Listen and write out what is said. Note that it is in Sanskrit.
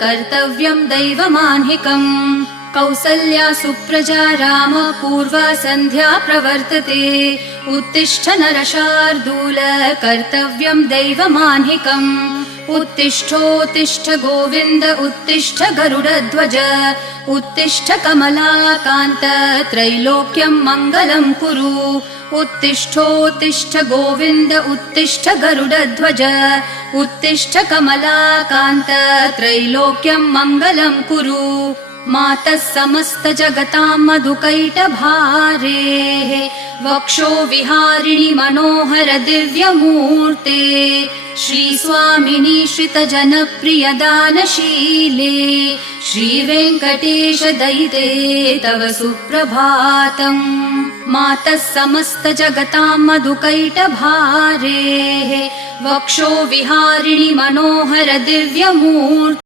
कर्तव्यं दैवमान्हिकम् कौसल्या सुप्रजा राम पूर्वा सन्ध्या प्रवर्तते उत्तिष्ठ नरशार्दूल कर्तव्यं दैवमान्हिकम् उत्तिष्ठोत्तिष्ठ गोविन्द उत्तिष्ठ गरुडध्वज उत्तिष्ठ कमलाकान्त त्रैलोक्यं मङ्गलं कुरु उत्तिष्ठोत्तिष्ठ गोविन्द उत्तिष्ठ गरुडध्वज उत्तिष्ठ कमलाकान्त त्रैलोक्यं मङ्गलं कुरु मातः समस्त जगतां मधुकैटभारेः वक्षो विहारिणि मनोहर दिव्यमूर्ते श्रीस्वामिनि श्रितजनप्रिय दानशीले श्रीवेङ्कटेश दयिते तव सुप्रभातम् मातः समस्त जगतां मधुकैटभारेः वक्षो विहारिणि मनोहर दिव्यमूर्ते